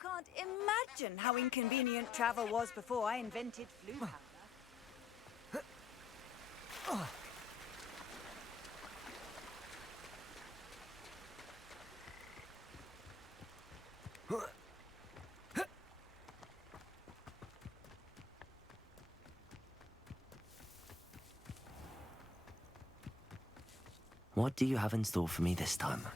can't imagine how inconvenient travel was before I invented flu powder. What do you have in store for me this time?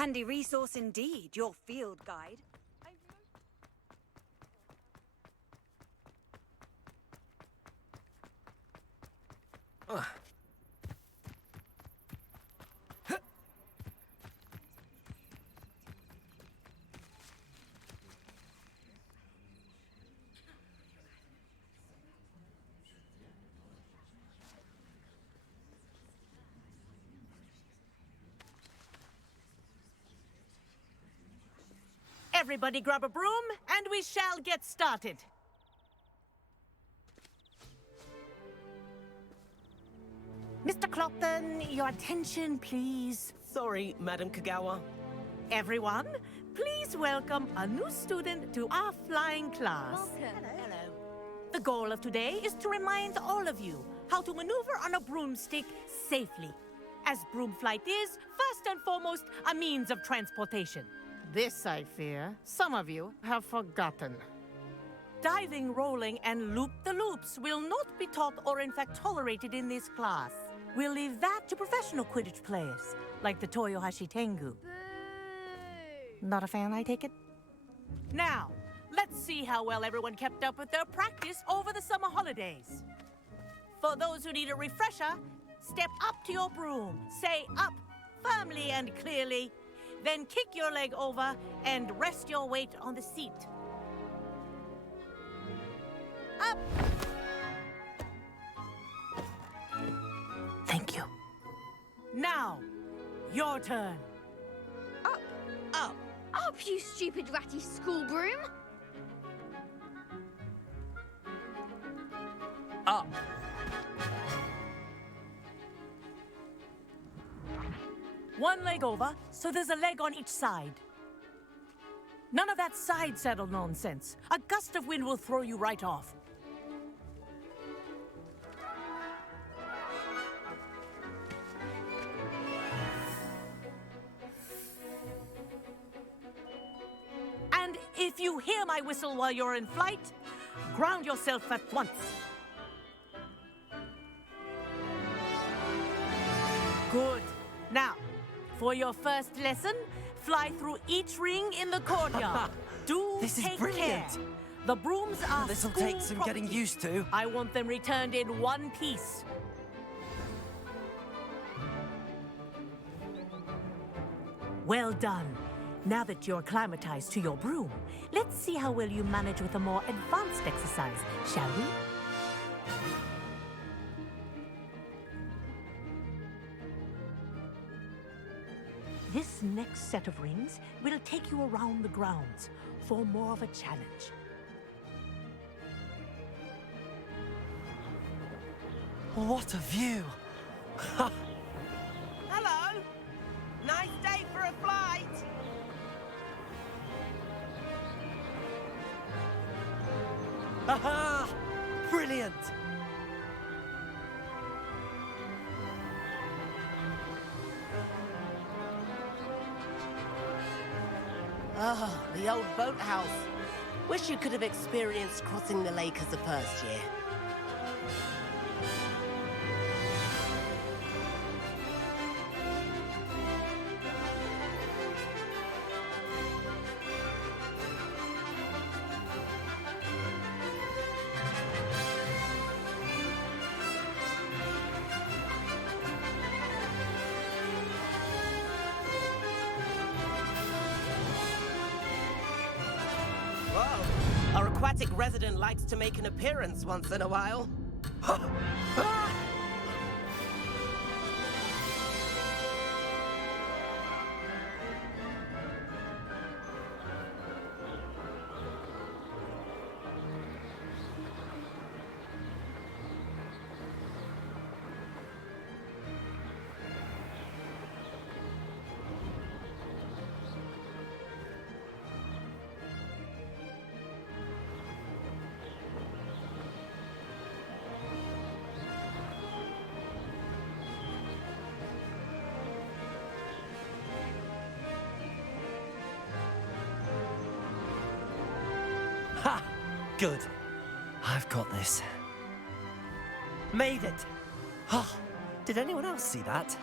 Handy resource indeed, your field guide. Everybody grab a broom, and we shall get started. Mr. Clopton, your attention, please. Sorry, Madam Kagawa. Everyone, please welcome a new student to our flying class. Welcome. Hello. The goal of today is to remind all of you how to maneuver on a broomstick safely, as broom flight is, first and foremost, a means of transportation. This, I fear, some of you have forgotten. Diving, rolling, and loop-the-loops will not be taught or in fact tolerated in this class. We'll leave that to professional Quidditch players, like the Toyohashi Tengu. Boo! Not a fan, I take it? Now, let's see how well everyone kept up with their practice over the summer holidays. For those who need a refresher, step up to your broom, say up firmly and clearly, then kick your leg over and rest your weight on the seat. Up! Thank you. Now, your turn. Up! Up! Up, you stupid ratty school broom! Up! One leg over, so there's a leg on each side. None of that side saddle nonsense. A gust of wind will throw you right off. And if you hear my whistle while you're in flight, ground yourself at once. Good. Now, for your first lesson, fly through each ring in the courtyard. Do This is take brilliant. care. The brooms are This'll school take some getting property. used to. I want them returned in one piece. Well done. Now that you're acclimatized to your broom, let's see how well you manage with a more advanced exercise, shall we? This next set of rings will take you around the grounds for more of a challenge. What a view! Hello! Nice day for a flight! Aha! Brilliant! Ah, the old boathouse. Wish you could have experienced crossing the lake as a first year. Whoa. Our aquatic resident likes to make an appearance once in a while. Ha! Good. I've got this. Made it! Oh, did anyone else see that?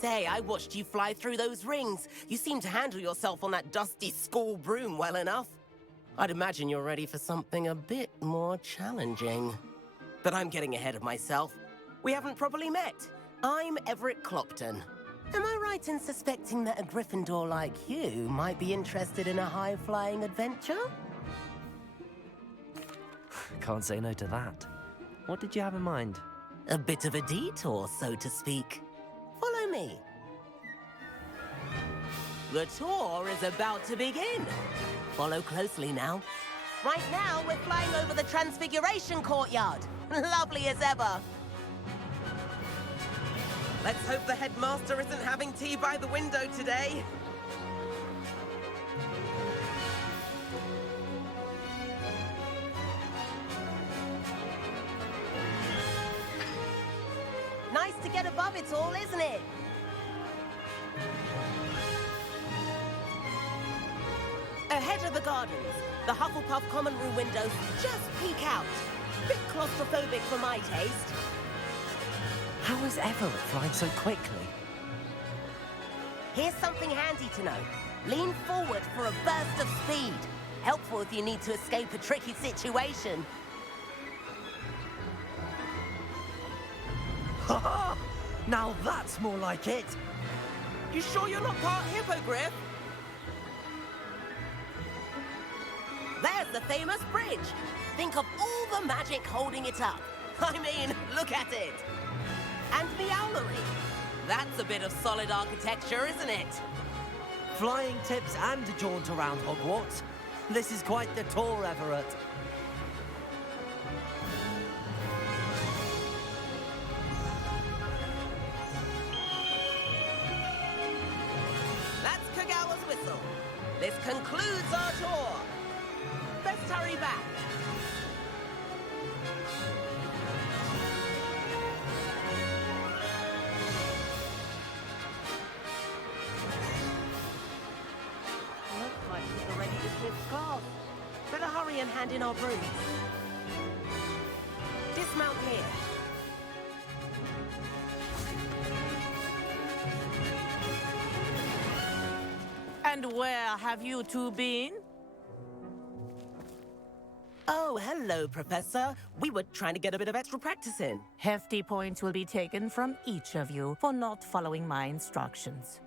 say, I watched you fly through those rings. You seem to handle yourself on that dusty school broom well enough. I'd imagine you're ready for something a bit more challenging. But I'm getting ahead of myself. We haven't properly met. I'm Everett Clopton. Am I right in suspecting that a Gryffindor like you might be interested in a high-flying adventure? Can't say no to that. What did you have in mind? A bit of a detour, so to speak. Follow me. The tour is about to begin. Follow closely now. Right now, we're flying over the Transfiguration Courtyard. Lovely as ever. Let's hope the headmaster isn't having tea by the window today. Nice to get above it all, isn't it? Ahead of the gardens, the Hufflepuff common room windows just peek out. Bit claustrophobic for my taste. How is Everett flying so quickly? Here's something handy to know. Lean forward for a burst of speed. Helpful if you need to escape a tricky situation. Ha! Now that's more like it! You sure you're not part hippogriff? There's the famous bridge. Think of all the magic holding it up. I mean, look at it. And the owlery. That's a bit of solid architecture, isn't it? Flying tips and a jaunt around Hogwarts. This is quite the tour, Everett. That's Kagawa's whistle. This concludes our tour. Let's hurry back. Looks like she's already dismissed class. Better hurry and hand in our brooms. Dismount here. And where have you two been? Oh, hello, Professor. We were trying to get a bit of extra practice in. Hefty points will be taken from each of you for not following my instructions.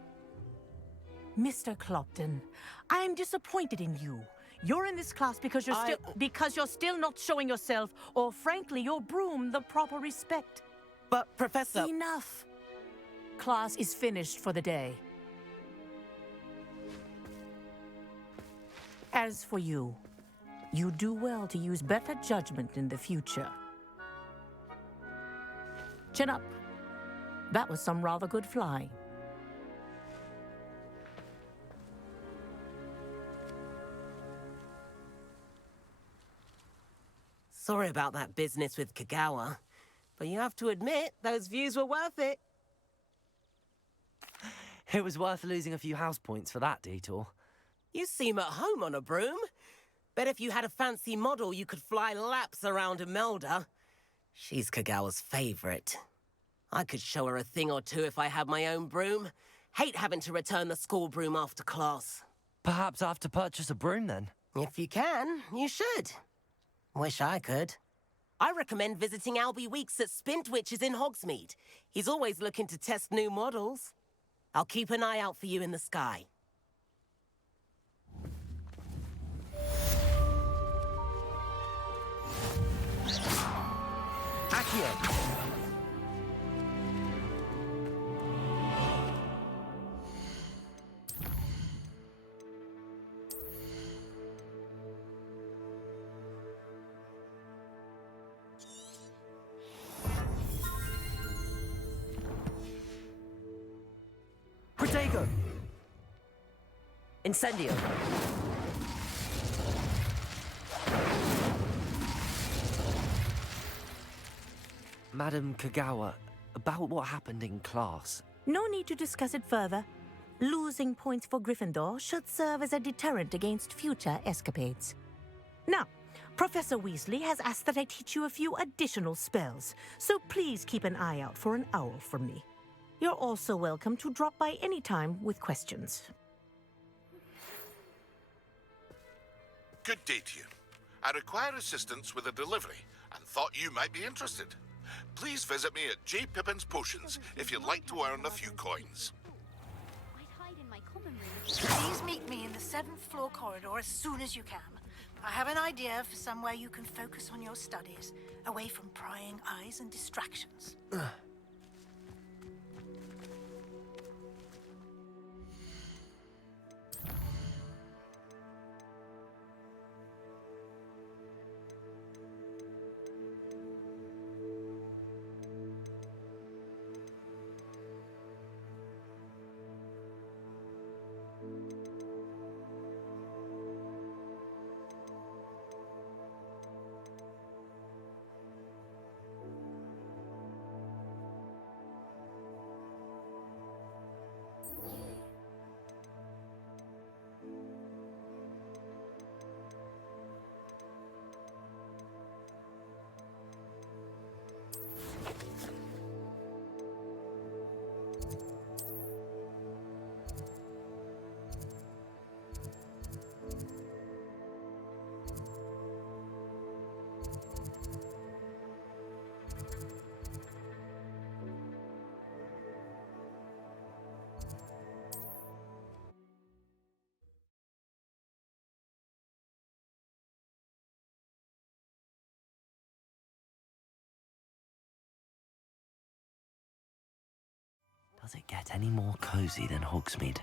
Mr. Clopton, I'm disappointed in you. You're in this class because you're still not showing yourself, or frankly, your broom, the proper respect. But, Professor... Enough. Class is finished for the day. As for you, you do well to use better judgment in the future. Chin up. That was some rather good flying. Sorry about that business with Kagawa, but you have to admit, those views were worth it. It was worth losing a few house points for that detour. You seem at home on a broom. Bet if you had a fancy model, you could fly laps around Imelda. She's Kagawa's favorite. I could show her a thing or two if I had my own broom. Hate having to return the school broom after class. Perhaps I have to purchase a broom then. If you can, you should. Wish I could. I recommend visiting Albie Weeks at Spintwitches in Hogsmeade. He's always looking to test new models. I'll keep an eye out for you in the sky. Accio! Protego! Incendio! Madam Kagawa, about what happened in class. No need to discuss it further. Losing points for Gryffindor should serve as a deterrent against future escapades. Now, Professor Weasley has asked that I teach you a few additional spells, so please keep an eye out for an owl from me. You're also welcome to drop by any time with questions. Good day to you. I require assistance with a delivery and thought you might be interested. Please visit me at J. Pippin's Potions if you'd like to earn a few coins. I'd hide in my common room. Please meet me in the 7th floor corridor as soon as you can. I have an idea for somewhere you can focus on your studies, away from prying eyes and distractions. Does it get any more cozy than Hogsmeade?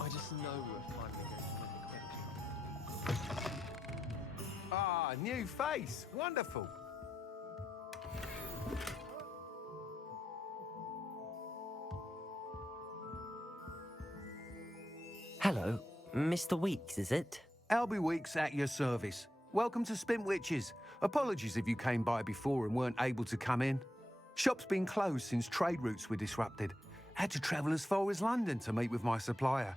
I just know we're finally going to get the Ah, new face. Wonderful. Hello, Mr. Weeks, is it? Albie Weeks at your service. Welcome to Spint Witches. Apologies if you came by before and weren't able to come in. Shop's been closed since trade routes were disrupted. Had to travel as far as London to meet with my supplier.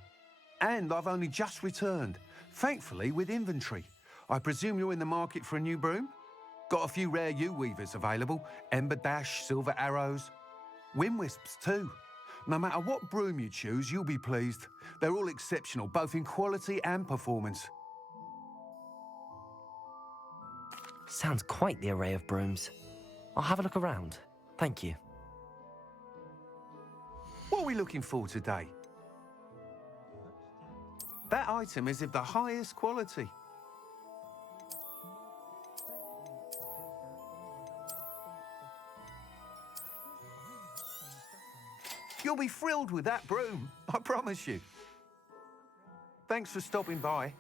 And I've only just returned, thankfully with inventory. I presume you're in the market for a new broom? Got a few rare yew-weavers available, Ember Dash, Silver Arrows, Wind Wisps too. No matter what broom you choose, you'll be pleased. They're all exceptional, both in quality and performance. Sounds quite the array of brooms. I'll have a look around. Thank you. What are we looking for today? That item is of the highest quality. You'll be thrilled with that broom, I promise you. Thanks for stopping by.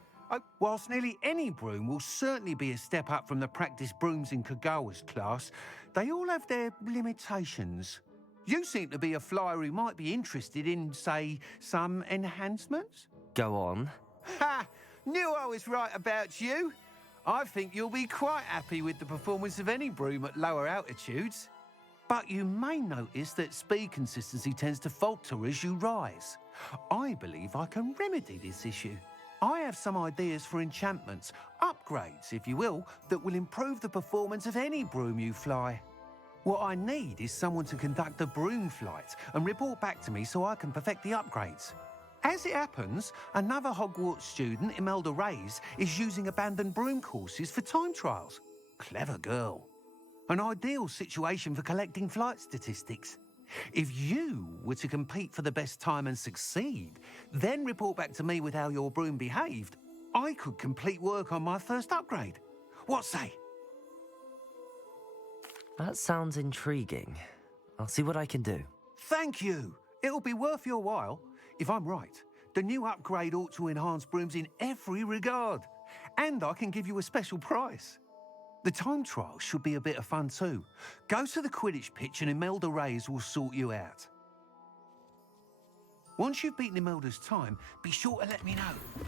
Whilst nearly any broom will certainly be a step up from the practice brooms in Kagawa's class, they all have their limitations. You seem to be a flyer who might be interested in, say, some enhancements? Go on. Ha! Knew I was right about you. I think you'll be quite happy with the performance of any broom at lower altitudes. But you may notice that speed consistency tends to falter as you rise. I believe I can remedy this issue. I have some ideas for enchantments, upgrades, if you will, that will improve the performance of any broom you fly. What I need is someone to conduct a broom flight and report back to me so I can perfect the upgrades. As it happens, another Hogwarts student, Imelda Reyes, is using abandoned broom courses for time trials. Clever girl. An ideal situation for collecting flight statistics. If you were to compete for the best time and succeed, then report back to me with how your broom behaved, I could complete work on my first upgrade. What say? That sounds intriguing. I'll see what I can do. Thank you. It'll be worth your while. If I'm right, the new upgrade ought to enhance brooms in every regard. And I can give you a special price. The time trial should be a bit of fun too. Go to the Quidditch pitch and Imelda Reyes will sort you out. Once you've beaten Imelda's time, be sure to let me know.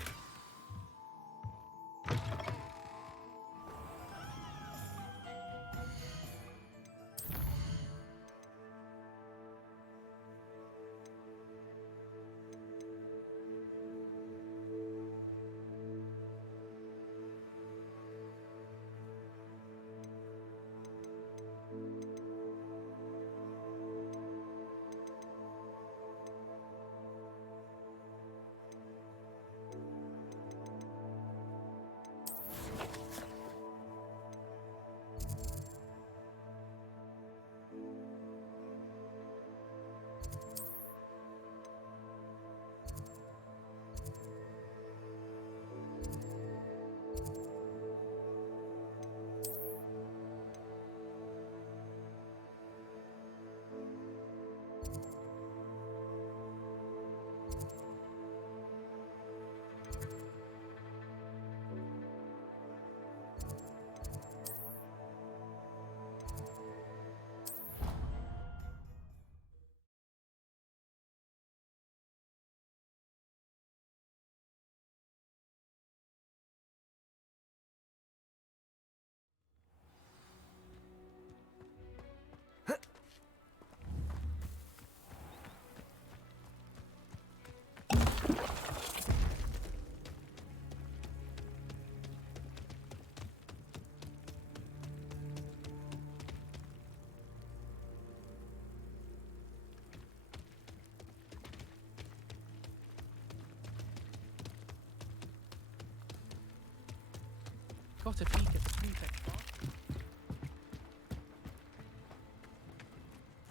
Got a peek at the prefect bar.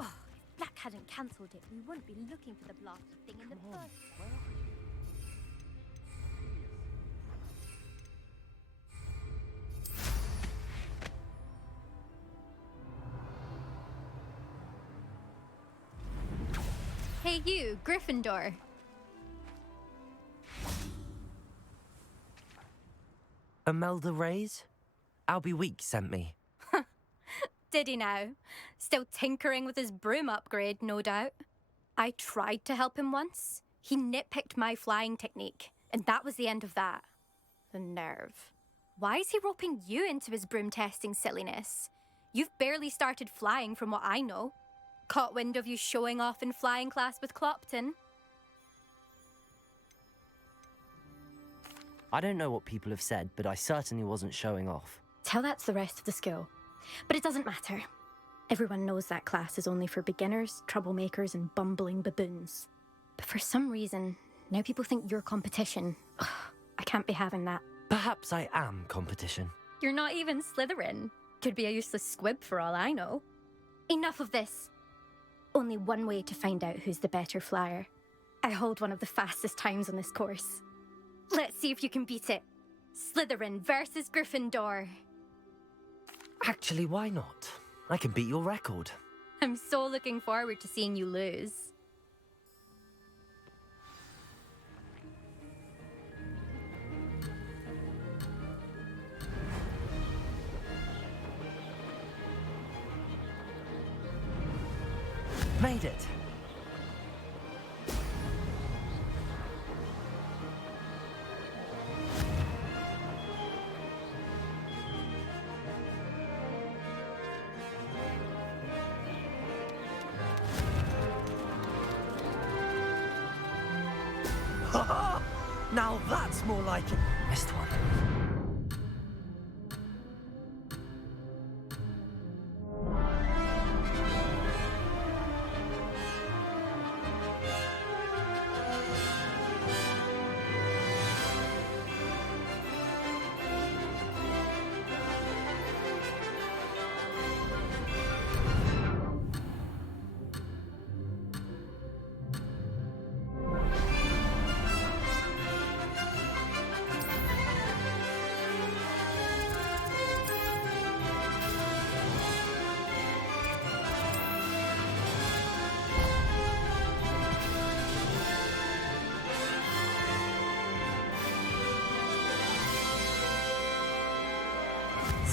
Oh, if Black hadn't cancelled it, we wouldn't be looking for the blasted thing in the Come on, first place. where are you? Hey you, Gryffindor. Imelda Reyes? Albie Weeks sent me. Did he now? Still tinkering with his broom upgrade, no doubt. I tried to help him once. He nitpicked my flying technique, and that was the end of that. The nerve. Why is he roping you into his broom testing silliness? You've barely started flying from what I know. Caught wind of you showing off in flying class with Clopton. I don't know what people have said, but I certainly wasn't showing off. Tell that to the rest of the school. But it doesn't matter. Everyone knows that class is only for beginners, troublemakers, and bumbling baboons. But for some reason, now people think you're competition. Ugh, I can't be having that. Perhaps I am competition. You're not even Slytherin. Could be a useless squib for all I know. Enough of this. Only one way to find out who's the better flyer. I hold one of the fastest times on this course. Let's see if you can beat it. Slytherin versus Gryffindor. Actually, why not? I can beat your record. I'm so looking forward to seeing you lose. Made it. Now that's more like it. Missed one.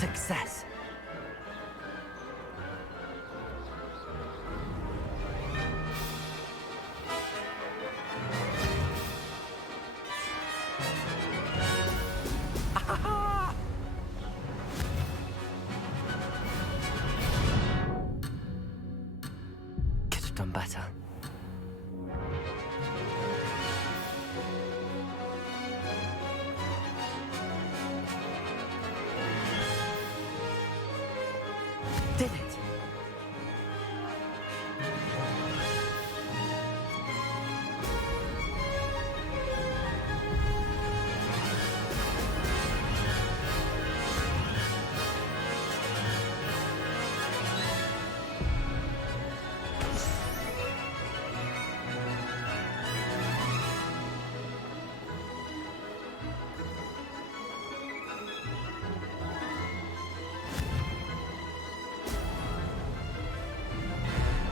Success. Could have done better. Did it?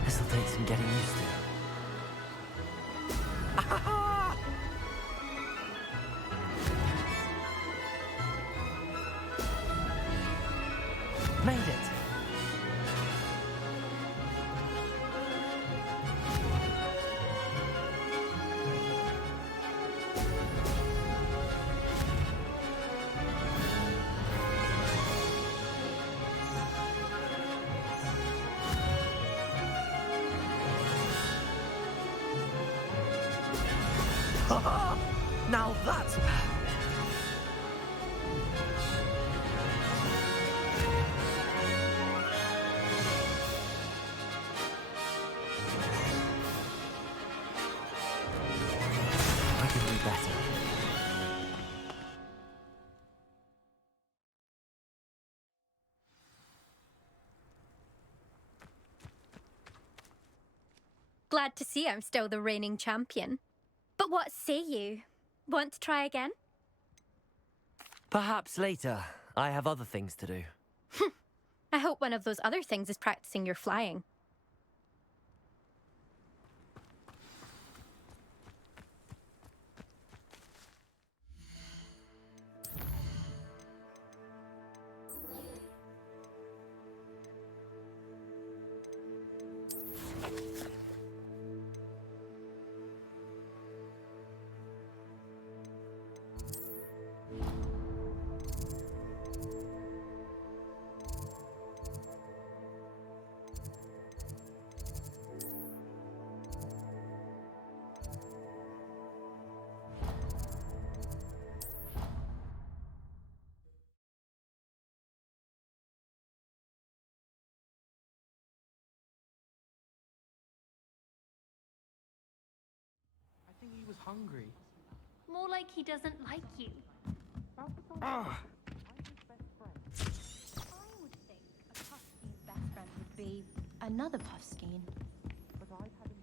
This'll take some getting used to. Made it. Now that's... I can do better. Glad to see I'm still the reigning champion. But what say you? Want to try again? Perhaps later. I have other things to do. I hope one of those other things is practicing your flying. I think he was hungry. More like he doesn't like you. Ah! I would think a Puffskeen's best friend would be another Puffskeen. But I haven't...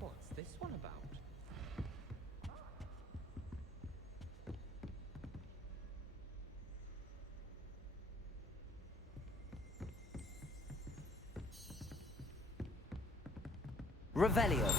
What's this one about? Revelio.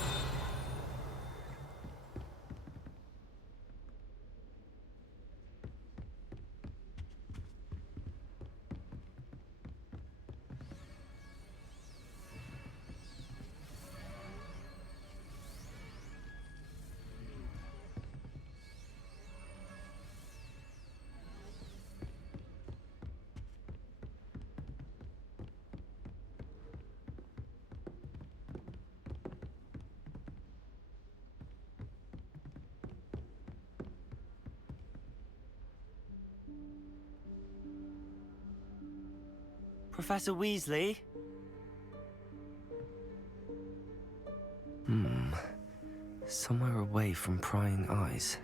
Professor Weasley? Somewhere away from prying eyes.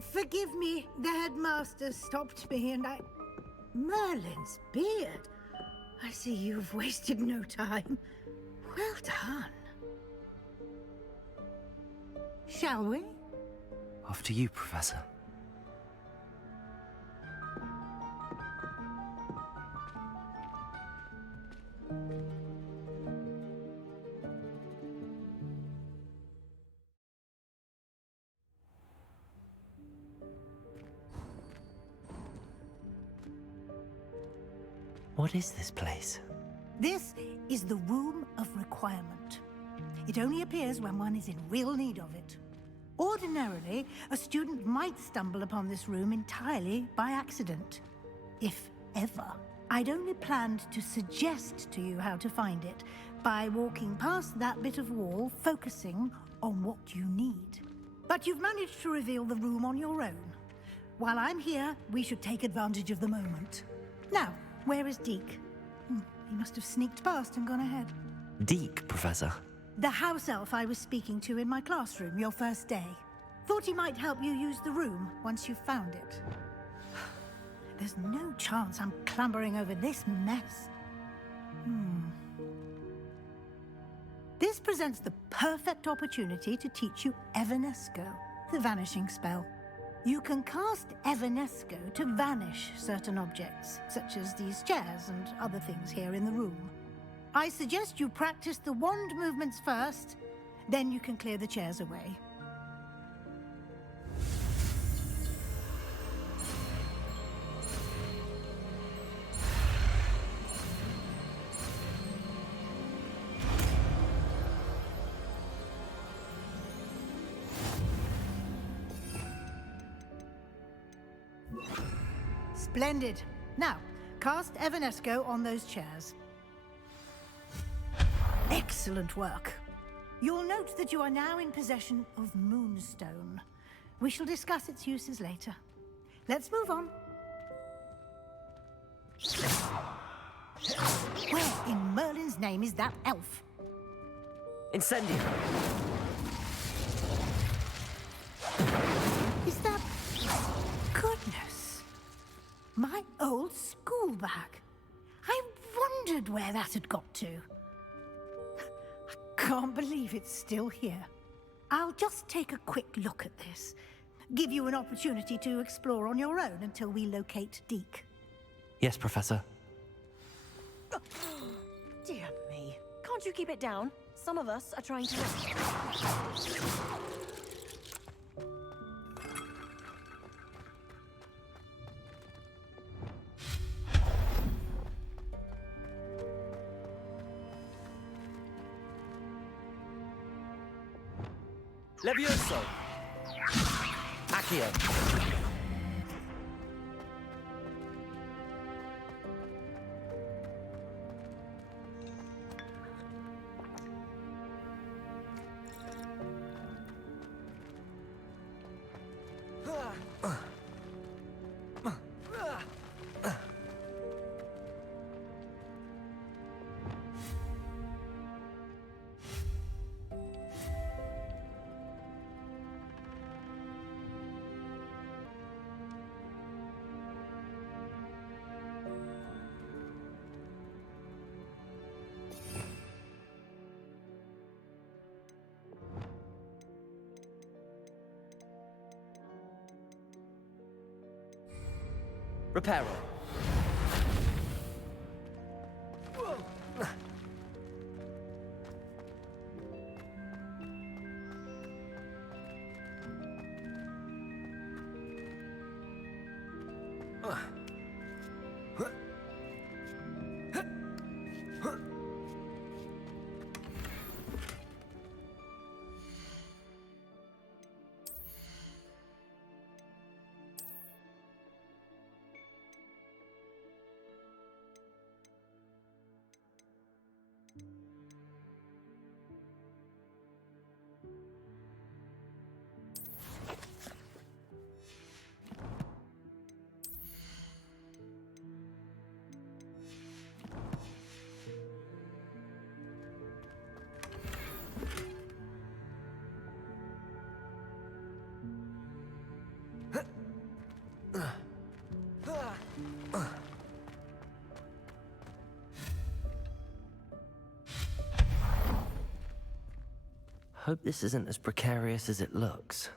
Forgive me, the headmaster stopped me and I... Merlin's beard. I see you've wasted no time. Well done. Shall we? After you, Professor. What is this place? This is the Room of Requirement. It only appears when one is in real need of it. Ordinarily, a student might stumble upon this room entirely by accident. If ever. I'd only planned to suggest to you how to find it by walking past that bit of wall, focusing on what you need. But you've managed to reveal the room on your own. While I'm here, we should take advantage of the moment. Now, where is Deke? He must have sneaked past and gone ahead. Deke, Professor. The house elf I was speaking to in my classroom your first day. Thought he might help you use the room once you've found it. There's no chance I'm clambering over this mess. This presents the perfect opportunity to teach you Evanesco, the vanishing spell. You can cast Evanesco to vanish certain objects, such as these chairs and other things here in the room. I suggest you practice the wand movements first, then you can clear the chairs away. Splendid. Now, cast Evanesco on those chairs. Excellent work. You'll note that you are now in possession of Moonstone. We shall discuss its uses later. Let's move on. Where in Merlin's name is that elf? Incendio. Is that... Goodness. My old school bag. I wondered where that had got to. I can't believe it's still here. I'll just take a quick look at this. Give you an opportunity to explore on your own until we locate Deke. Yes, Professor. Dear me. Can't you keep it down? Some of us are trying to... Levioso! Accio! Reparo. Hope this isn't as precarious as it looks.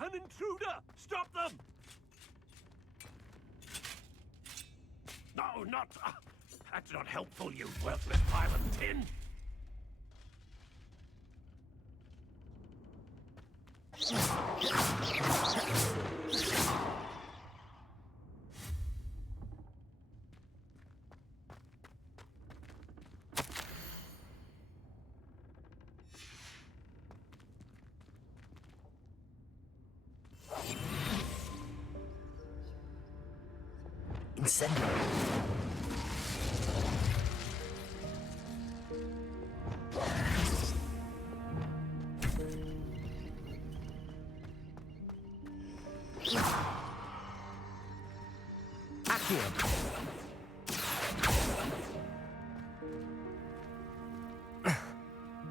An intruder! Stop them! No, not... that's not helpful, you worthless pile of tin! Incendio.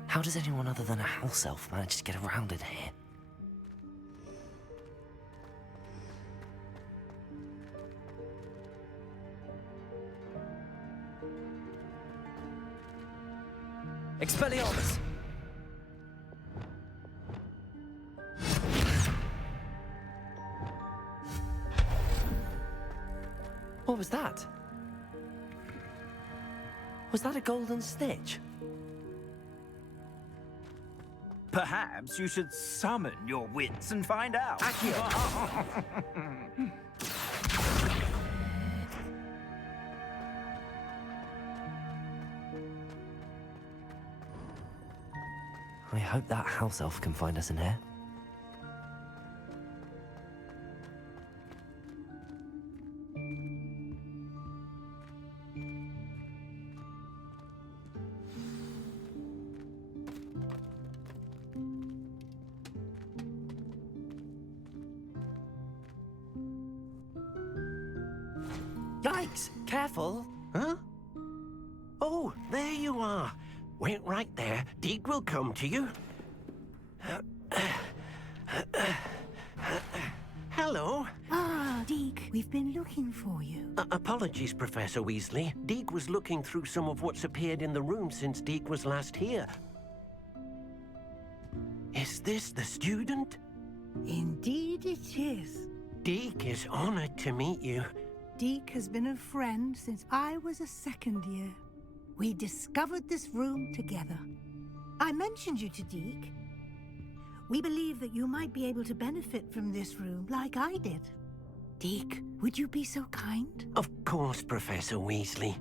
How does anyone other than a house elf manage to get around in here? Expelliarmus! What was that? Was that a golden snitch? Perhaps you should summon your wits and find out. I hope that house elf can find us in here. Yikes! Careful! Huh? Oh, there you are. Wait right there. Deek will come to you. Hello. Ah, Deek, we've been looking for you. Apologies, Professor Weasley. Deek was looking through some of what's appeared in the room since Deek was last here. Is this the student? Indeed it is. Deek is honored to meet you. Deek has been a friend since I was a second year. We discovered this room together. I mentioned you to Deek. We believe that you might be able to benefit from this room like I did. Deek, would you be so kind? Of course, Professor Weasley.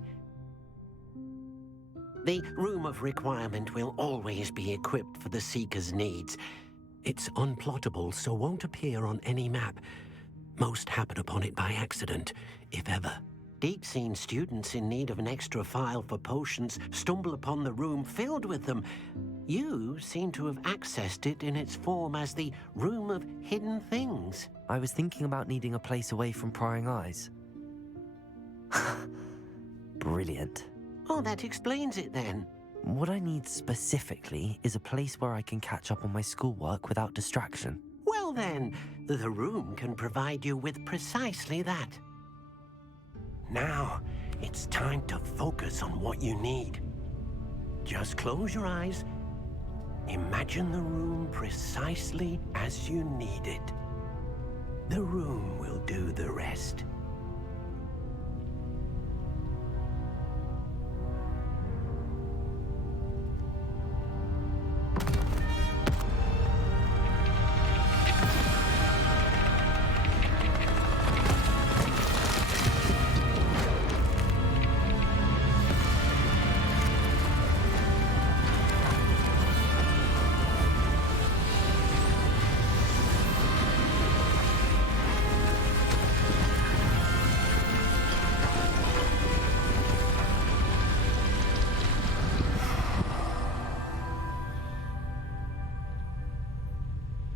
The Room of Requirement will always be equipped for the Seeker's needs. It's unplottable, so won't appear on any map. Most happen upon it by accident, if ever. Deek's seen students in need of an extra file for potions stumble upon the room filled with them. You seem to have accessed it in its form as the Room of Hidden Things. I was thinking about needing a place away from prying eyes. Brilliant. Oh, that explains it then. What I need specifically is a place where I can catch up on my schoolwork without distraction. Well then, the room can provide you with precisely that. Now, it's time to focus on what you need. Just close your eyes. Imagine the room precisely as you need it. The room will do the rest.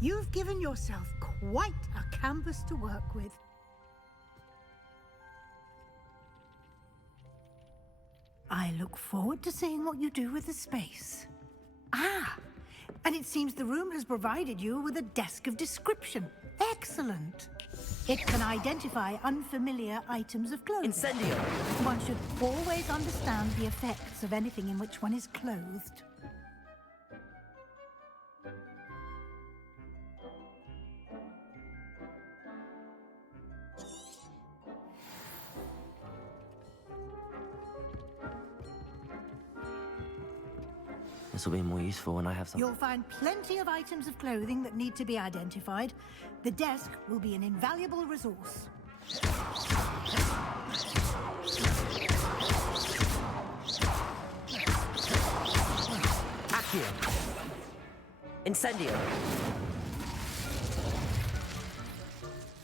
You've given yourself quite a canvas to work with. I look forward to seeing what you do with the space. Ah, and it seems the room has provided you with a desk of description. Excellent. It can identify unfamiliar items of clothing. Incendio! One should always understand the effects of anything in which one is clothed. This will be more useful when I have something. You'll find plenty of items of clothing that need to be identified. The desk will be an invaluable resource. Accio. Incendio.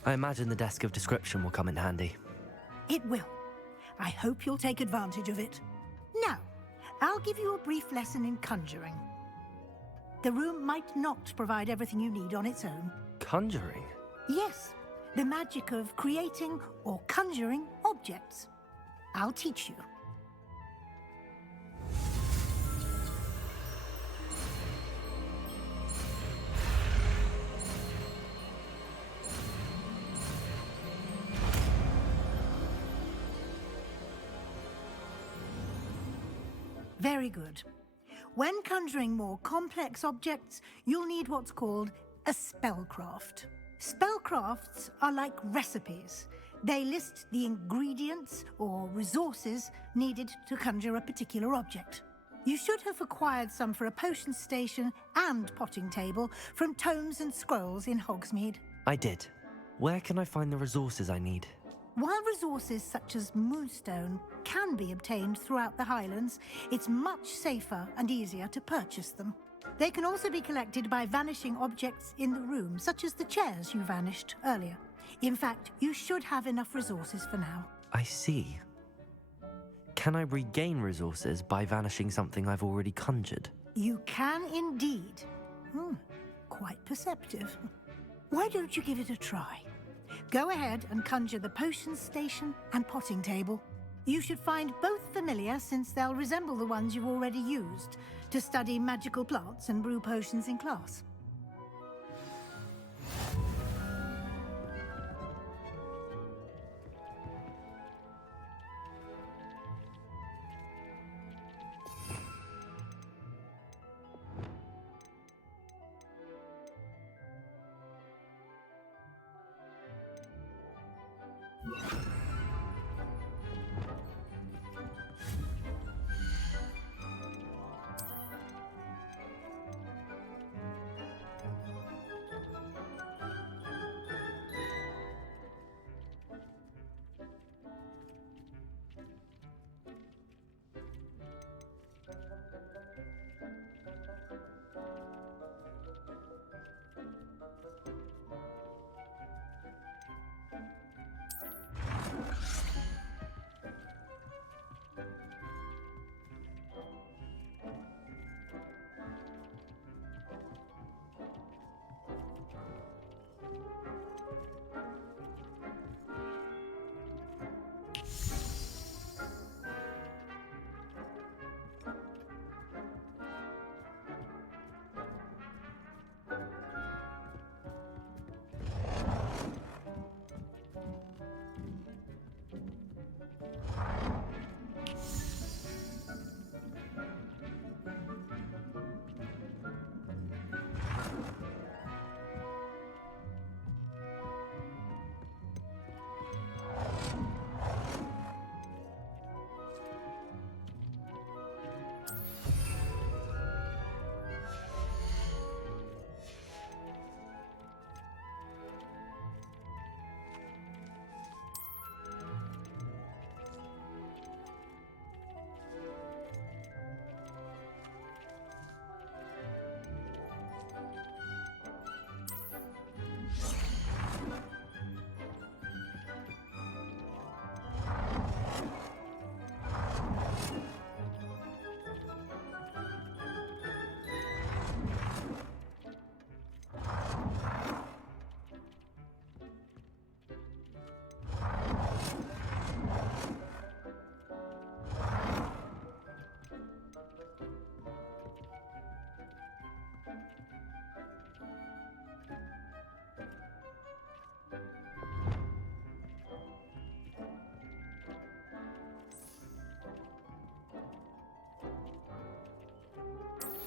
I imagine the desk of description will come in handy. It will. I hope you'll take advantage of it. Now, I'll give you a brief lesson in conjuring. The room might not provide everything you need on its own. Conjuring? Yes, the magic of creating or conjuring objects. I'll teach you. Very good. When conjuring more complex objects, you'll need what's called a spellcraft. Spellcrafts are like recipes. They list the ingredients or resources needed to conjure a particular object. You should have acquired some for a potion station and potting table from tomes and scrolls in Hogsmeade. I did. Where can I find the resources I need? While resources such as moonstone can be obtained throughout the Highlands, it's much safer and easier to purchase them. They can also be collected by vanishing objects in the room, such as the chairs you vanished earlier. In fact, you should have enough resources for now. I see. Can I regain resources by vanishing something I've already conjured? You can indeed. Quite perceptive. Why don't you give it a try? Go ahead and conjure the potion station and potting table. You should find both familiar, since they'll resemble the ones you've already used to study magical plants and brew potions in class.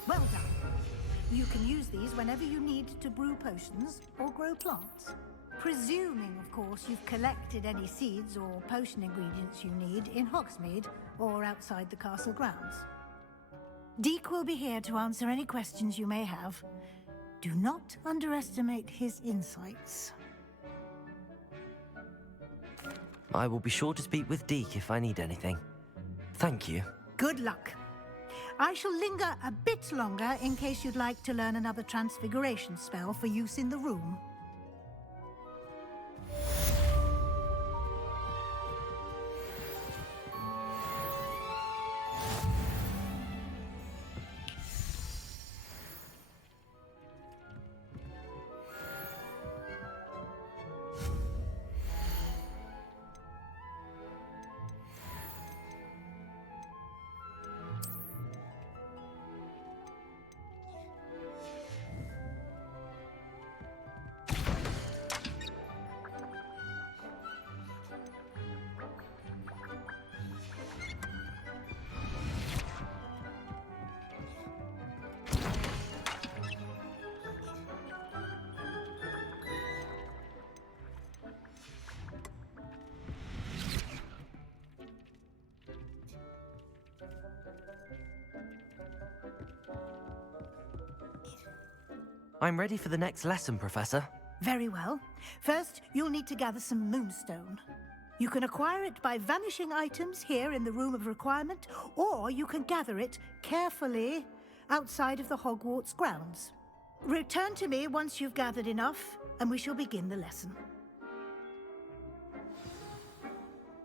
Well done. You can use these whenever you need to brew potions or grow plants. Presuming, of course, you've collected any seeds or potion ingredients you need in Hogsmeade or outside the castle grounds. Deke will be here to answer any questions you may have. Do not underestimate his insights. I will be sure to speak with Deke if I need anything. Thank you. Good luck. I shall linger a bit longer in case you'd like to learn another transfiguration spell for use in the room. I'm ready for the next lesson, Professor. Very well. First, you'll need to gather some moonstone. You can acquire it by vanishing items here in the Room of Requirement, or you can gather it carefully outside of the Hogwarts grounds. Return to me once you've gathered enough, and we shall begin the lesson.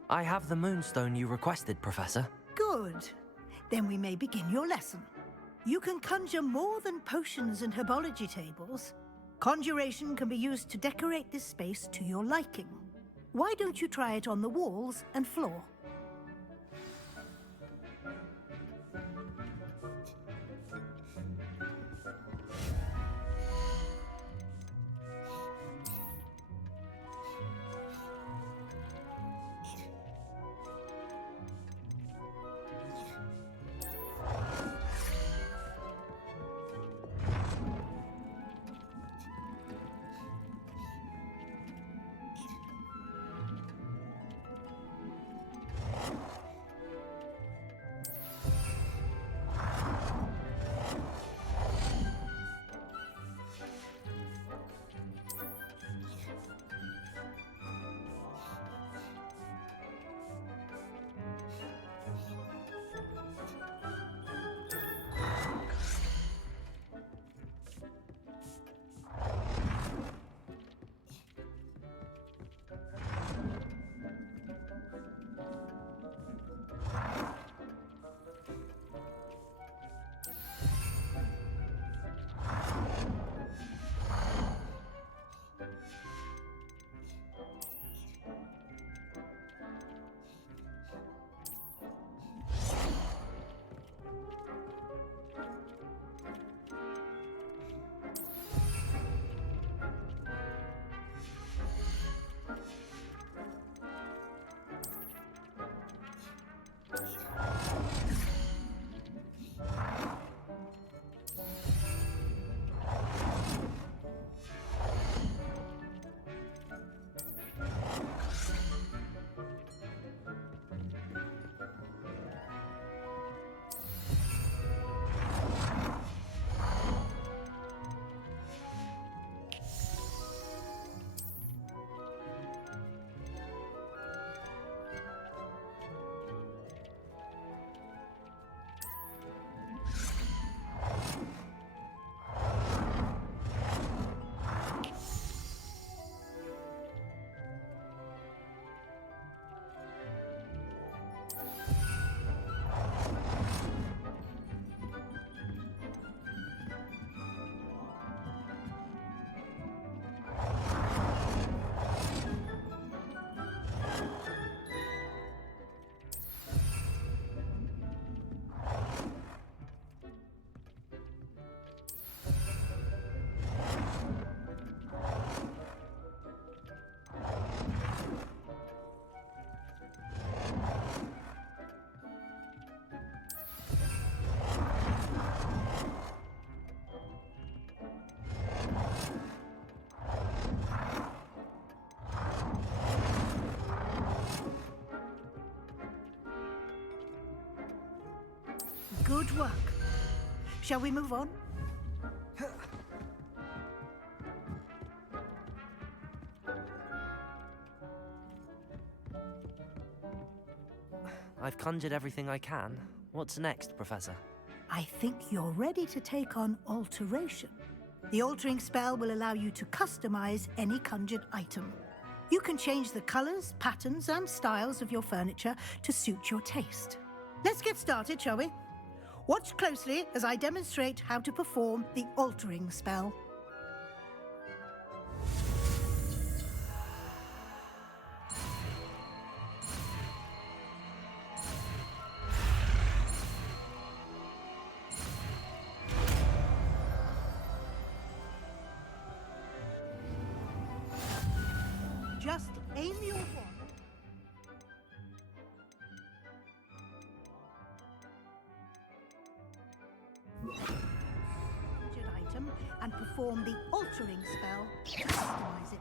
I have the moonstone you requested, Professor. Good. Then we may begin your lesson. You can conjure more than potions and herbology tables. Conjuration can be used to decorate this space to your liking. Why don't you try it on the walls and floor? Good work. Shall we move on? I've conjured everything I can. What's next, Professor? I think you're ready to take on alteration. The altering spell will allow you to customize any conjured item. You can change the colors, patterns, and styles of your furniture to suit your taste. Let's get started, shall we? Watch closely as I demonstrate how to perform the altering spell. Just aim your wand. Item and perform the altering spell to customize it.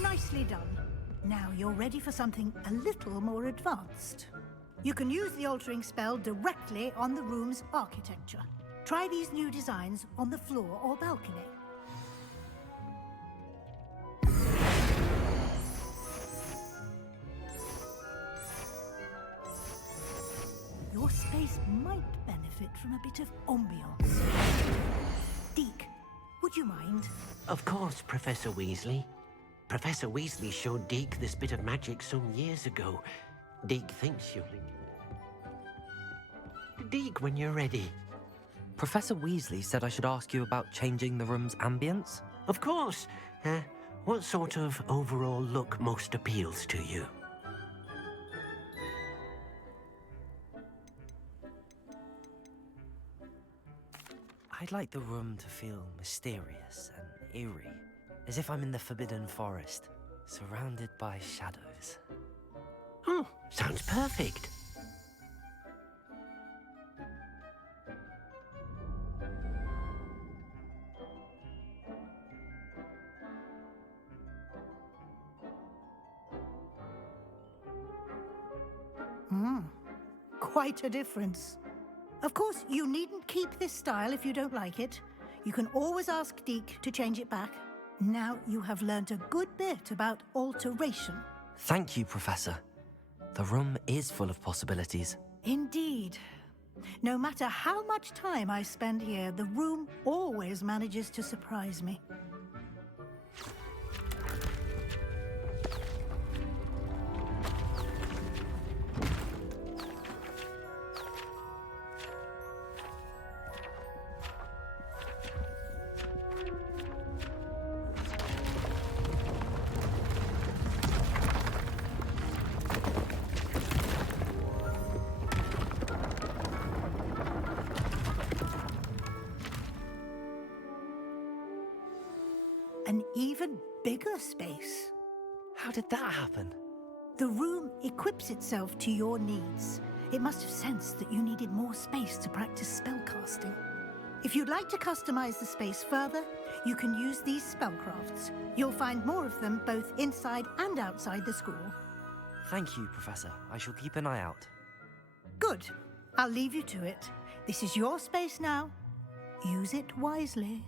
Nicely done. Now you're ready for something a little more advanced. You can use the altering spell directly on the room's architecture. Try these new designs on the floor or balcony. Your space might benefit from a bit of ambiance. Deke, would you mind? Of course, Professor Weasley. Professor Weasley showed Deke this bit of magic some years ago. Deke thinks you'll... Deke, when you're ready. Professor Weasley said I should ask you about changing the room's ambience? Of course. What sort of overall look most appeals to you? I'd like the room to feel mysterious and eerie. As if I'm in the Forbidden Forest, surrounded by shadows. Oh, sounds perfect. Quite a difference. Of course, you needn't keep this style if you don't like it. You can always ask Deke to change it back. Now you have learnt a good bit about alteration. Thank you, Professor. The room is full of possibilities. Indeed. No matter how much time I spend here, the room always manages to surprise me. An even bigger space. How did that happen? The room equips itself to your needs. It must have sensed that you needed more space to practice spellcasting. If you'd like to customize the space further, you can use these spellcrafts. You'll find more of them both inside and outside the school. Thank you, Professor. I shall keep an eye out. Good. I'll leave you to it. This is your space now. Use it wisely.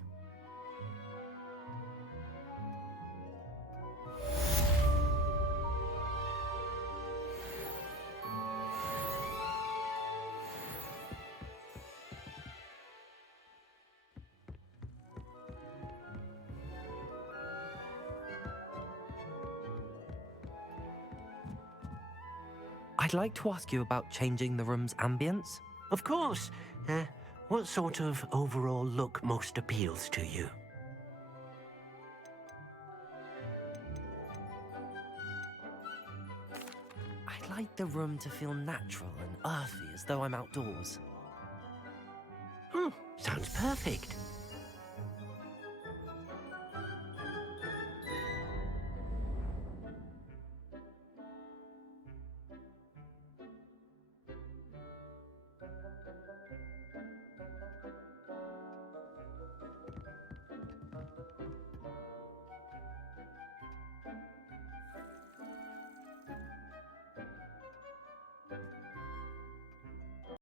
I'd like to ask you about changing the room's ambience. Of course. What sort of overall look most appeals to you? I'd like the room to feel natural and earthy, as though I'm outdoors. Sounds perfect.